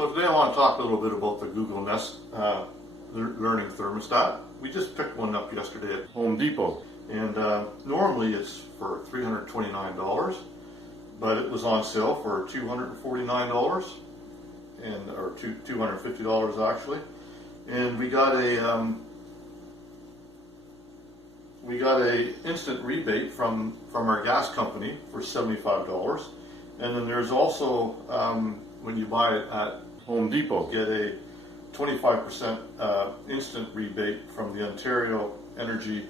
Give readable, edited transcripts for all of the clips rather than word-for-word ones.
So today I want to talk a little bit about the Google Nest Learning Thermostat. We just picked one up yesterday at Home Depot, and normally it's for $329, but it was on sale for $249 or $250 actually. And we got a instant rebate from our gas company for $75, and then there's also when you buy it at Home Depot, get a 25% instant rebate from the Ontario Energy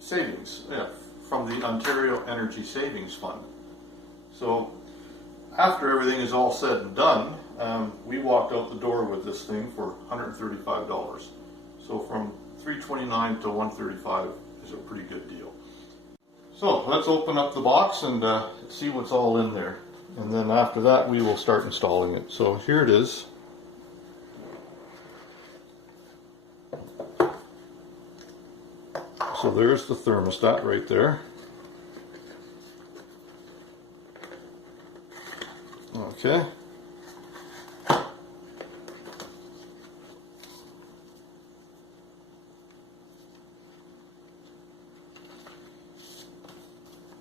Savings, from the Ontario Energy Savings Fund. So after everything is all said and done, we walked out the door with this thing for $135. So from $329 to $135 is a pretty good deal. So let's open up the box and see what's all in there. And then after that we will start installing it. So here it is. So there's the thermostat right there. Okay.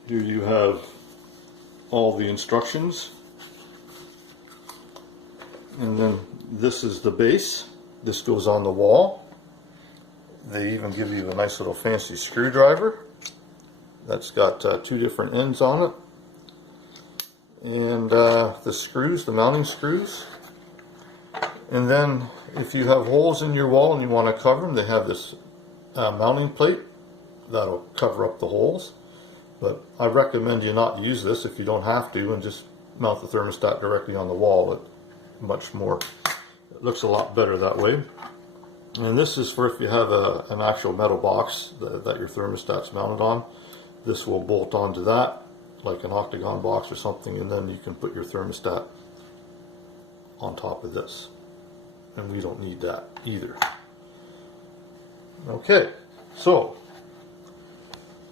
Here you have all the instructions, and then this is the base. This goes on the wall. They even give you a nice little fancy screwdriver that's got two different ends on it, and the screws, the mounting screws. And then if you have holes in your wall and you want to cover them, they have this mounting plate that'll cover up the holes. But I recommend you not use this if you don't have to, and just mount the thermostat directly on the wall. It looks a lot better that way. And this is for if you have an actual metal box that your thermostat's mounted on. This will bolt onto that like an octagon box or something, and then you can put your thermostat on top of this. And we don't need that either. Okay, so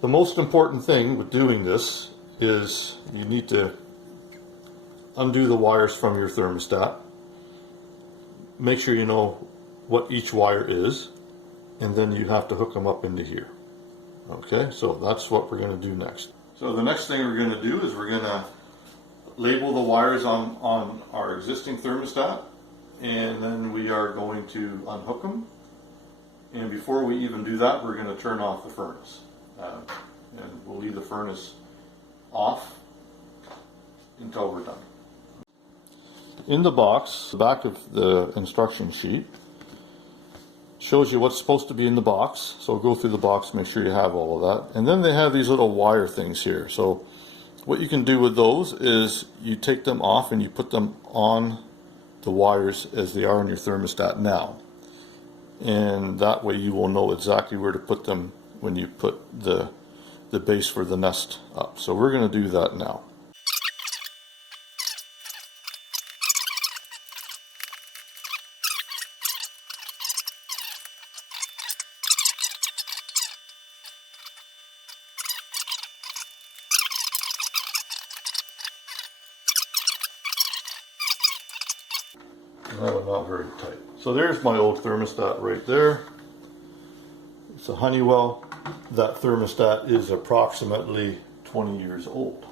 the most important thing with doing this is you need to undo the wires from your thermostat. Make sure you know what each wire is, and then you have to hook them up into here. Okay, so that's what we're going to do next. So the next thing we're going to do is we're going to label the wires on our existing thermostat, and then we are going to unhook them. And before we even do that, we're going to turn off the furnace. And we'll leave the furnace off until we're done. In the box, the back of the instruction sheet shows you what's supposed to be in the box. So go through the box, make sure you have all of that. And then they have these little wire things here. So what you can do with those is you take them off and you put them on the wires as they are in your thermostat now. And that way you will know exactly where to put them when you put the base for the Nest up. So we're going to do that now. No, not very tight. So there's my old thermostat right there. It's a Honeywell. That thermostat is approximately 20 years old.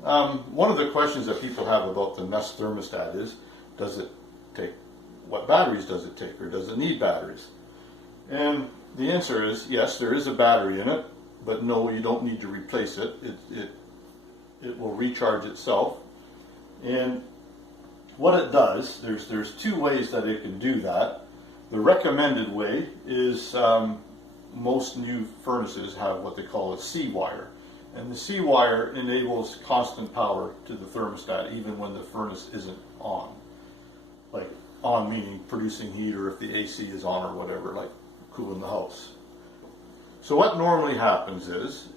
One of the questions that people have about the Nest thermostat is, what batteries does it take, or does it need batteries? And the answer is yes, there is a battery in it, but no, you don't need to replace it. It will recharge itself. And what it does, there's two ways that it can do that. The recommended way is most new furnaces have what they call a C-wire. And the C-wire enables constant power to the thermostat even when the furnace isn't on. Like on meaning producing heat, or if the AC is on or whatever, like cooling the house. So what normally happens is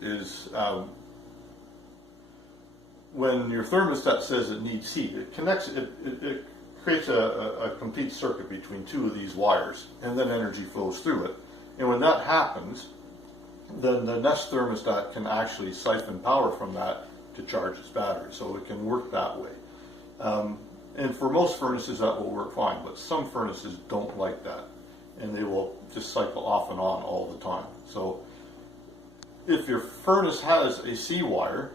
when your thermostat says it needs heat, it creates a complete circuit between two of these wires, and then energy flows through it. And when that happens, then the Nest thermostat can actually siphon power from that to charge its battery, so it can work that way. And for most furnaces that will work fine, but some furnaces don't like that, and they will just cycle off and on all the time. So if your furnace has a C wire,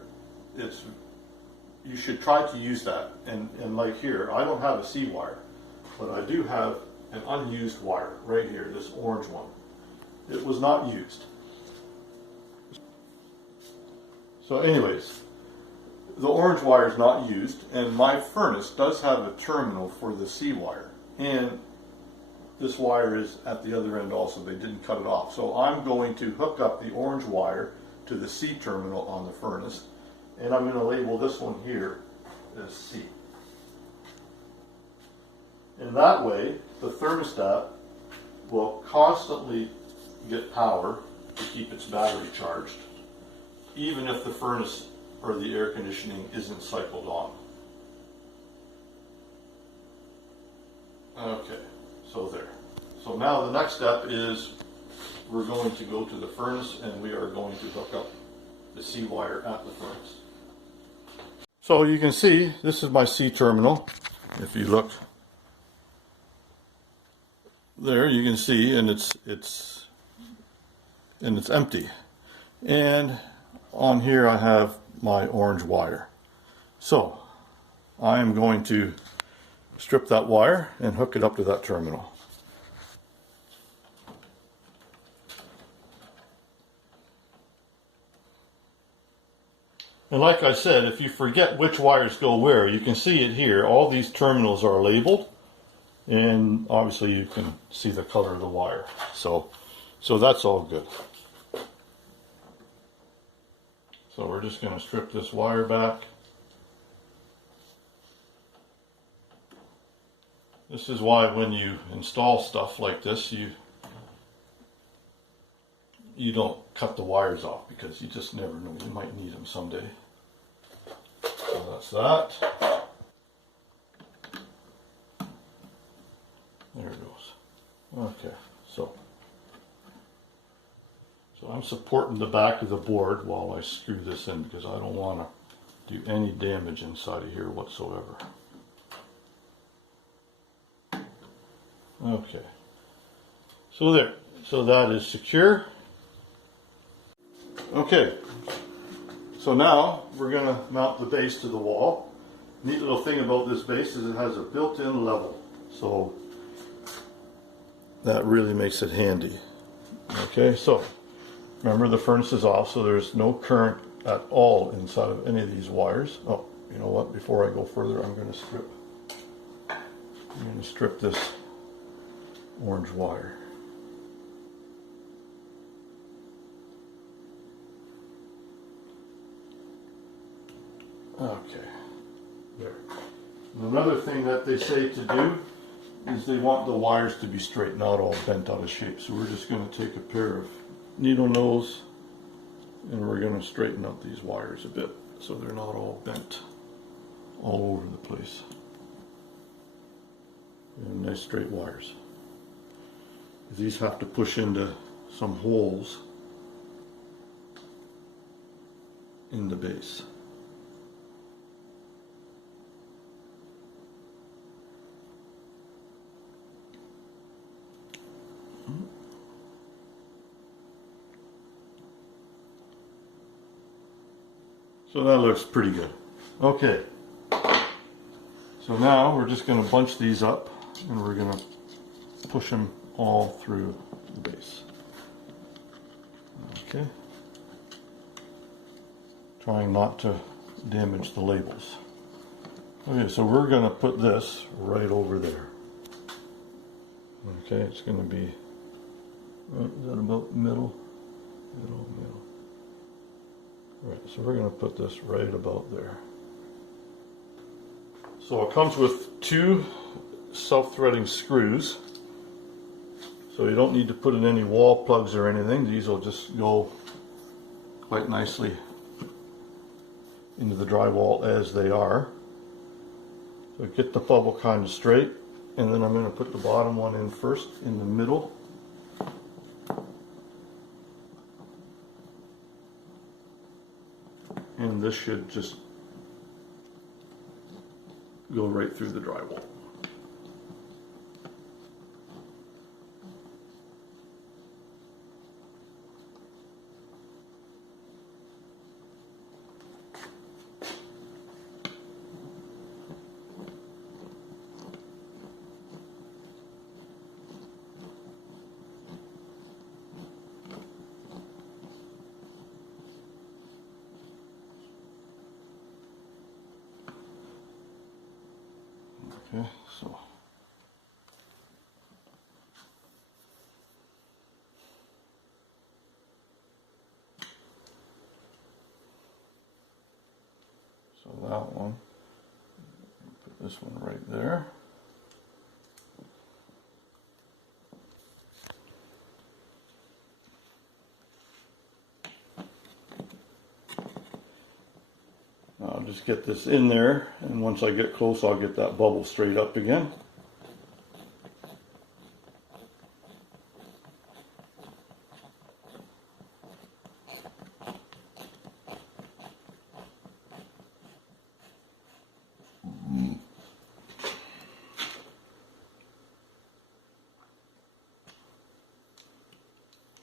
you should try to use that. And like here, I don't have a C wire, but I do have an unused wire right here, this orange one. It was not used. So anyways, the orange wire is not used, and my furnace does have a terminal for the C wire, and this wire is at the other end also. They didn't cut it off. So I'm going to hook up the orange wire to the C terminal on the furnace, and I'm going to label this one here as C. And that way, the thermostat will constantly get power to keep its battery charged, even if the furnace or the air conditioning isn't cycled on. Okay, so there. So now the next step is we're going to go to the furnace and we are going to hook up the C wire at the furnace. So you can see this is my C terminal. If you look there, you can see, and it's empty. And on here I have my orange wire. So I am going to strip that wire and hook it up to that terminal. And like I said, if you forget which wires go where, you can see it here. All these terminals are labeled, and obviously you can see the color of the wire. So that's all good. So we're just going to strip this wire back. This is why when you install stuff like this, you don't cut the wires off, because you just never know. You might need them someday. So that's that. There it goes. Okay, so I'm supporting the back of the board while I screw this in, because I don't want to do any damage inside of here whatsoever. Okay, so there. So that is secure. Okay, so now we're going to mount the base to the wall. Neat little thing about this base is it has a built-in level, so that really makes it handy. Okay, so remember the furnace is off, so there's no current at all inside of any of these wires. Oh, you know what? Before I go further, I'm going to strip this orange wire. Okay, there. And another thing that they say to do is they want the wires to be straight, not all bent out of shape. So we're just going to take a pair of needle nose and we're going to straighten out these wires a bit so they're not all bent all over the place. And nice straight wires. These have to push into some holes in the base. So that looks pretty good. Okay, so now we're just going to bunch these up and we're going to push them all through the base. Okay, trying not to damage the labels. Okay, so we're going to put this right over there. Okay, it's going to be, is that about middle? Middle. Right, so we're going to put this right about there. So it comes with 2 self-threading screws. So you don't need to put in any wall plugs or anything. These will just go quite nicely into the drywall as they are. So get the bubble kind of straight, and then I'm going to put the bottom one in first in the middle. And and this should just go right through the drywall. Okay, so that one, put this one right there. I'll just get this in there, and once I get close, I'll get that bubble straight up again.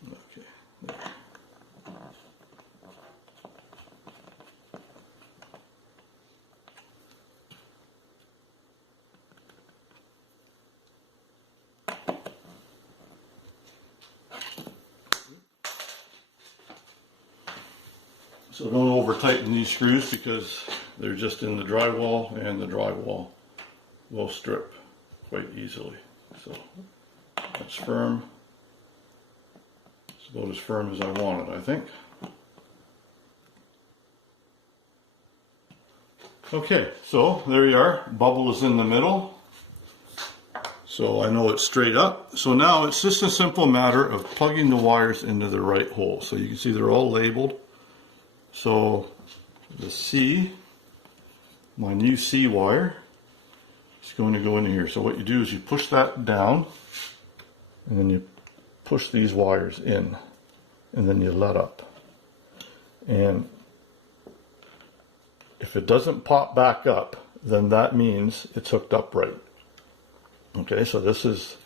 Okay, there. So don't over tighten these screws because they're just in the drywall, and the drywall will strip quite easily. So that's firm. It's about as firm as I want it, I think. Okay, so there you are. Bubble is in the middle. So I know it's straight up. So now it's just a simple matter of plugging the wires into the right hole. So you can see they're all labeled. So the C, my new C wire, is going to go in here. So what you do is you push that down, and then you push these wires in, and then you let up. And if it doesn't pop back up, then that means it's hooked up right. Okay, so this is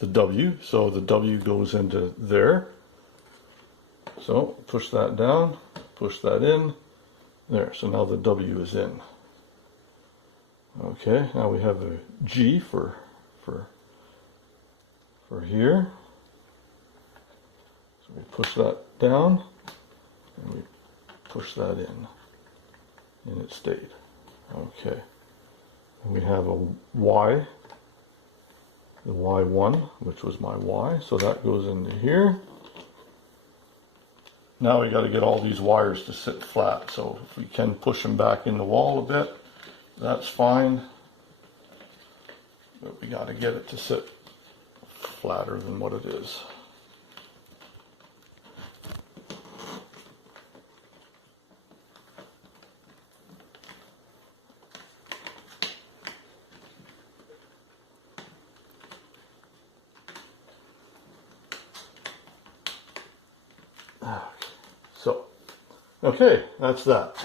the W, so the W goes into there. So push that down, push that in, there, so now the W is in. Okay, now we have a G for here. So we push that down, and we push that in, and it stayed. Okay, and we have a Y, the Y1, which was my Y, so that goes into here. Now we got to get all these wires to sit flat, so if we can push them back in the wall a bit, that's fine, but we got to get it to sit flatter than what it is. So, okay, that's that.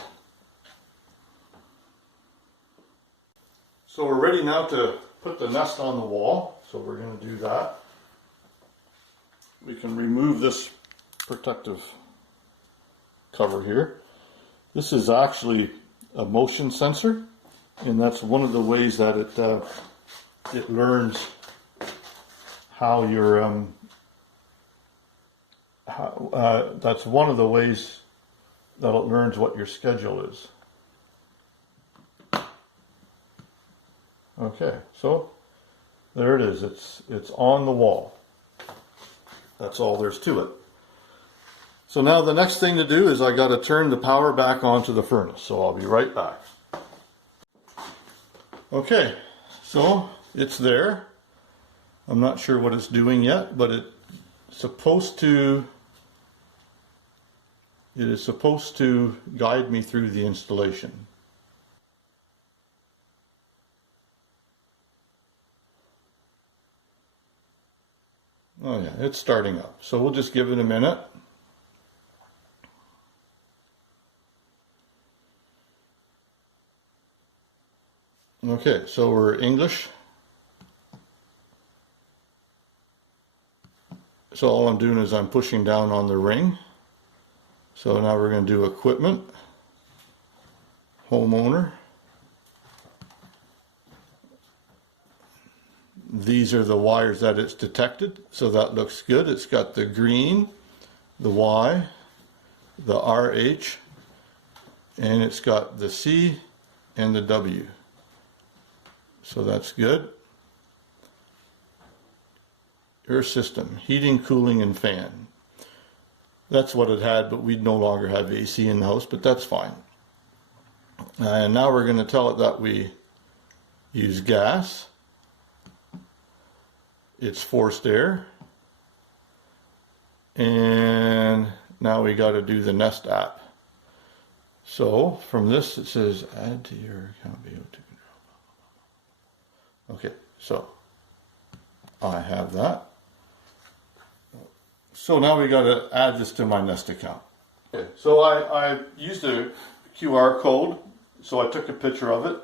So we're ready now to put the nest on the wall. So we're going to do that. We can remove this protective cover here. This is actually a motion sensor, and that's one of the ways that it learns how your that's one of the ways that it learns what your schedule is. Okay, so there it is. It's on the wall. That's all there's to it. So now the next thing to do is I got to turn the power back onto the furnace. So I'll be right back. Okay, so it's there. I'm not sure what it's doing yet, but it is supposed to guide me through the installation. Oh yeah, it's starting up. So we'll just give it a minute. Okay, so we're English. So all I'm doing is I'm pushing down on the ring. So now we're going to do equipment, homeowner. These are the wires that it's detected, so that looks good. It's got the green, the Y, the RH, and it's got the C and the W. So that's good. Air system, heating, cooling, and fan. That's what it had, but we no longer have AC in the house, but that's fine. And now we're going to tell it that we use gas. It's forced air. And now we got to do the Nest app. So from this it says add to your account VO2 control. Okay, so I have that. So now we got to add this to my Nest account. Okay, so I used a QR code, so I took a picture of it,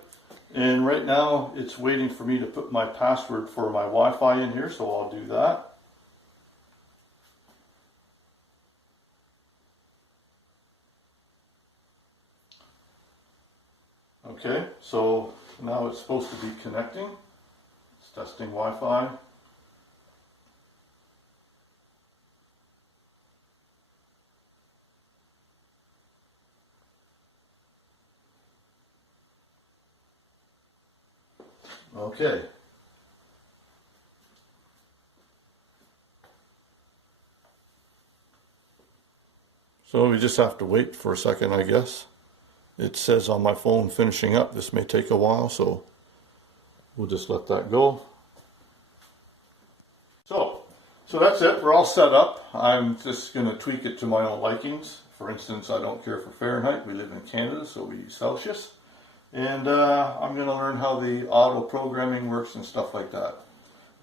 and right now it's waiting for me to put my password for my Wi-Fi in here, so I'll do that. Okay, so now it's supposed to be connecting. It's testing Wi-Fi. Okay. So we just have to wait for a second, I guess. It says on my phone finishing up. This may take a while, so we'll just let that go. So that's it. We're all set up. I'm just going to tweak it to my own likings. For instance, I don't care for Fahrenheit. We live in Canada, so we use Celsius. And I'm going to learn how the auto programming works and stuff like that.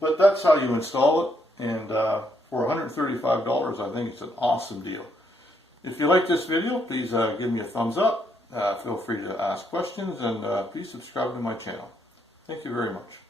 But that's how you install it. And for $135, I think it's an awesome deal. If you like this video, please give me a thumbs up. Feel free to ask questions, and please subscribe to my channel. Thank you very much.